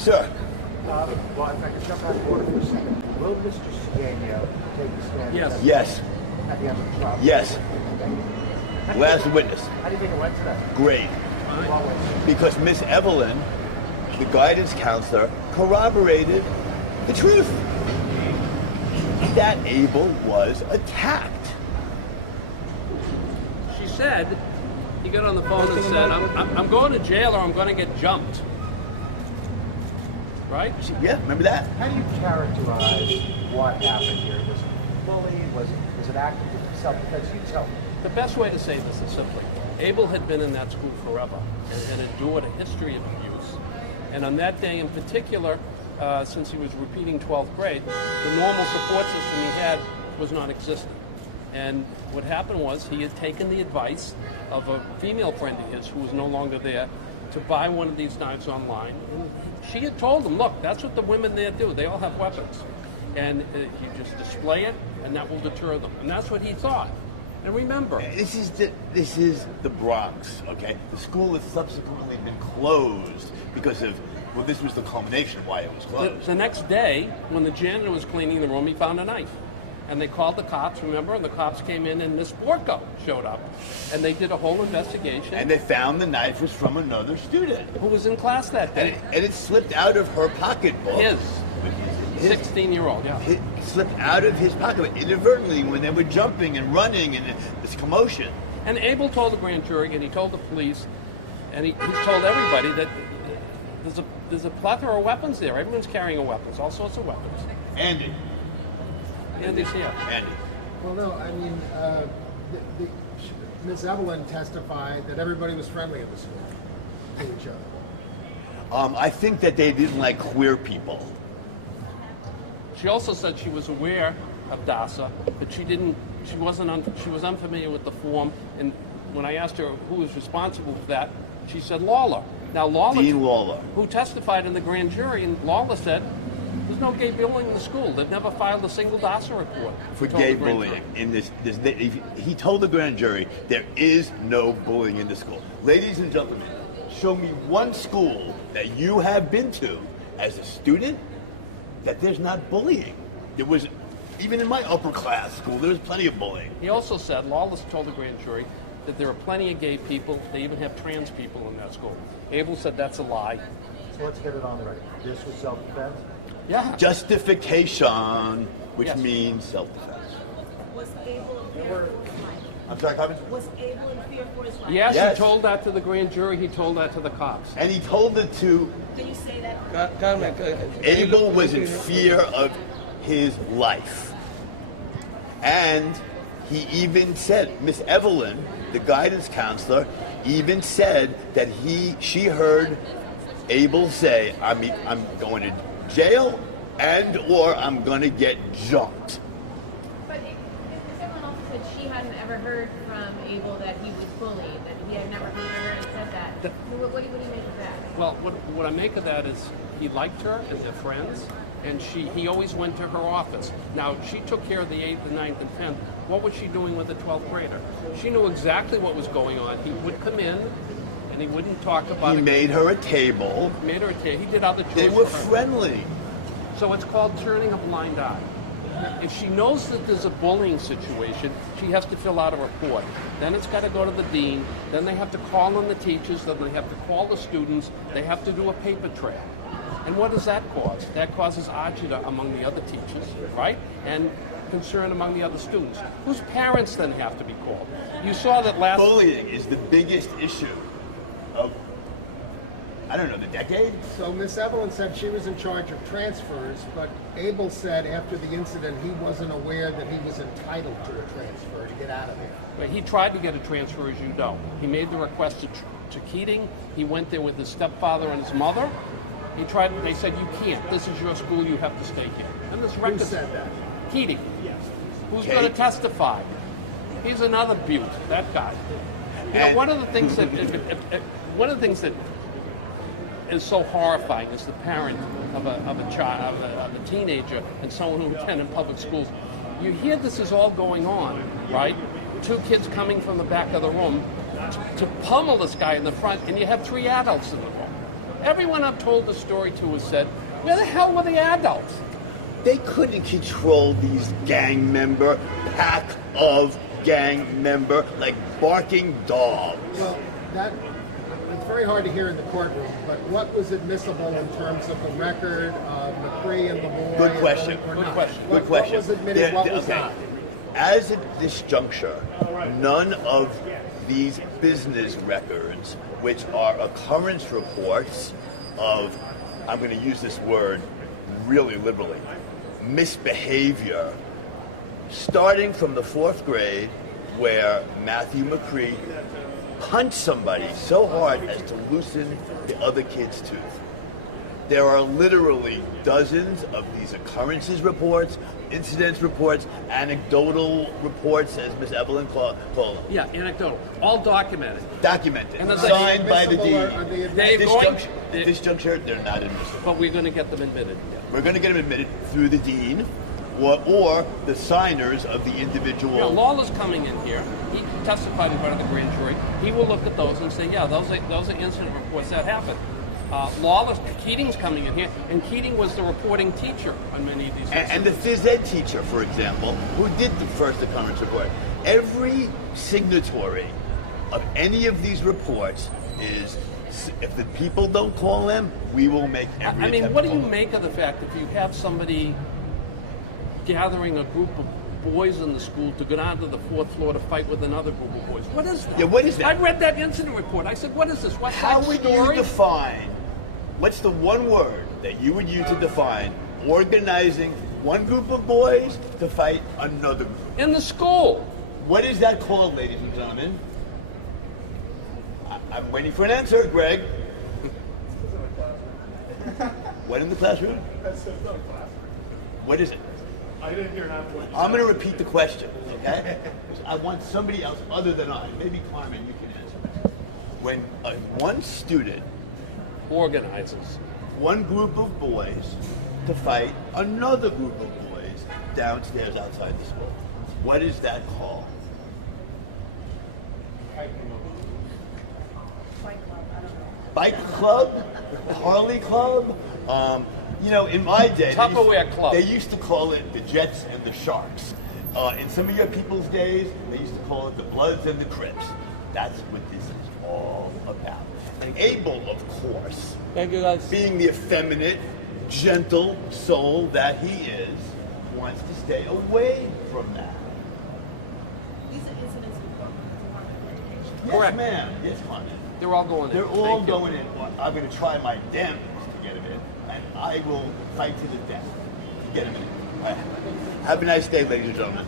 Sir. Well, if I could jump out of order for a second. Will Mr. Cedeno take the stand? Yes. Yes. At the end of the trial? Yes. Last witness. How do you think it went today? Great. What was Because Miss Evelyn, the guidance counselor, corroborated the truth. That Abel was attacked. She said, he got on the phone and said, I'm going to jail or I'm going to get jumped. Right? Yeah, remember that? How do you characterize what happened here? Was it bullying? Was it active self-defense? You tell me. The best way to say this is simply, Abel had been in that school forever and endured a history of abuse. And on that day in particular, since he was repeating 12th grade, the normal support system he had was non-existent. And what happened was he had taken the advice of a female friend of his who was no longer there to buy one of these knives online. And she had told him, look, that's what the women there do. They all have weapons. And you just display it, and that will deter them. And that's what he thought. And remember, This is the Bronx, okay? The school has subsequently been closed because of, well, this was the culmination of why it was closed. the next day, when the janitor was cleaning the room, he found a knife. And they called the cops, remember? And the cops came in and Miss Borko showed up. And they did a whole investigation. And they found the knife was from another student. Who was in class that day? And it slipped out of her pocketbook. His 16-year-old, yeah. It slipped out of his pocket inadvertently when they were jumping and running and this commotion. And Abel told the grand jury, and he told the police, and he told everybody that there's a plethora of weapons there. Everyone's carrying weapons, all sorts of weapons. Andy. Andy's here. Andy. Well, no, I mean, Ms. Evelyn testified that everybody was friendly at the school to each other. I think that they didn't like queer people. She also said she was aware of DASA, but she was unfamiliar with the form. And when I asked her who was responsible for that, she said Lawler. Now Lawler, Dean Lawler, who testified in the grand jury, and Lawler said there's no gay bullying in the school. They've never filed a single DASA report for gay bullying in this. He told the grand jury there is no bullying in the school. Ladies and gentlemen, show me one school that you have been to as a student that there's not bullying. There was, even in my upper class school, there was plenty of bullying. He also said, Lawler told the grand jury, that there are plenty of gay people. They even have trans people in that school. Abel said that's a lie. So let's get it on the record. This was self-defense? Yeah. Justification, which Yes. means self-defense. Was Abel in fear for his life? I'm sorry, Carmen? Was Abel in fear for his life? Yes, Yes. he told that to the grand jury. He told that to the cops. And he told it to Can you say that? Abel was in fear of his life. And he even said, Miss Evelyn, the guidance counselor, even said that she heard Abel say, I'm going to jail and or I'm going to get jumped. But someone also said she hadn't ever heard from Abel that he was bullied, that he had never come to her and said that. What do you make of that? Well, what I make of that is he liked her and they're friends, and he always went to her office. Now, she took care of the 8th, the 9th, and 10th. What was she doing with the 12th grader? She knew exactly what was going on. He would come in, and he wouldn't talk about He it. made her a table. He made her a table. He did other chores They were for her. friendly. So it's called turning a blind eye. If she knows that there's a bullying situation, she has to fill out a report. Then it's got to go to the dean. Then they have to call on the teachers. Then they have to call the students. They have to do a paper trail. And what does that cause? That causes agita among the other teachers, right? And concern among the other students, whose parents then have to be called. You saw that last... Bullying is the biggest issue of, I don't know, the decade? So Miss Evelyn said she was in charge of transfers, but Abel said after the incident he wasn't aware that he was entitled to a transfer to get out of there. But he tried to get a transfer, as you know. He made the request to Keating. He went there with his stepfather and his mother. He tried. They said, you can't. This is your school. You have to stay here. And this record Who said that? Keating. Yes. Who's Okay. going to testify? He's another beaut, that guy. You know, And- one of the things that is so horrifying as the parent of a child, of a teenager, and someone who attended public schools. You hear this is all going on, right? 2 kids coming from the back of the room to pummel this guy in the front, and you have 3 adults in the room. Everyone I've told the story to has said, where the hell were the adults? They couldn't control these pack of gang member, like barking dogs. Well, it's very hard to hear in the courtroom, but what was admissible in terms of the record of McCree and Lemoy? Good question. Good question. Good question. What was admitted, what was okay. not? As at this juncture, none of these business records, which are occurrence reports of, I'm going to use this word really liberally, misbehavior, starting from the 4th grade, where Matthew McCree punched somebody so hard as to loosen the other kid's tooth. There are literally dozens of these occurrences reports, incidents reports, anecdotal reports, as Miss Evelyn called them. Yeah, anecdotal. All documented. Documented. And Signed by the Admissible, dean. are they They're At this juncture, they're not admissible. But we're going to get them admitted. We're going to get them admitted through the dean or the signers of the individual. Yeah, Lawler's coming in here. He testified in front of the grand jury. He will look at those and say, yeah, those are incident reports that happened. Keating's coming in here, and Keating was the reporting teacher on many of these incidents. And the phys ed teacher, for example, who did the first occurrence report. Every signatory of any of these reports is, if the people don't call them, we will make every I mean, attempt what to do you call them. make of the fact if you have somebody gathering a group of boys in the school to go down to the 4th floor to fight with another group of boys? What is that? Yeah, what is that? I read that incident report. I said, what is this? What's How that would story? you define, what's the one word that you would use to define organizing one group of boys to fight another group? In the school. What is that called, ladies and gentlemen? I'm waiting for an answer, Greg. What in the classroom? What is it? I didn't hear half what you I'm said. going to repeat the question, okay? I want somebody else other than I. Maybe Carmen, you can answer. When one student, Organizes. one group of boys, to fight another group of boys downstairs outside the school, what is that called? Bike club? Harley club? In my day, Tupperware club. They used to call it the Jets and the Sharks. In some of your people's days, they used to call it the Bloods and the Crips. That's what this is all about. And Abel, of course, Thank you, guys. being the effeminate, gentle soul that he is, wants to stay away from that. These are incidents report from the Department of Education. Yes, Correct. ma'am. Yes, Carmen. They're all going in. They're all Thank you. going in. Well, I'm going to try my damnedest to get them in, and I will fight to the death to get them in. All right. Have a nice day, ladies and gentlemen.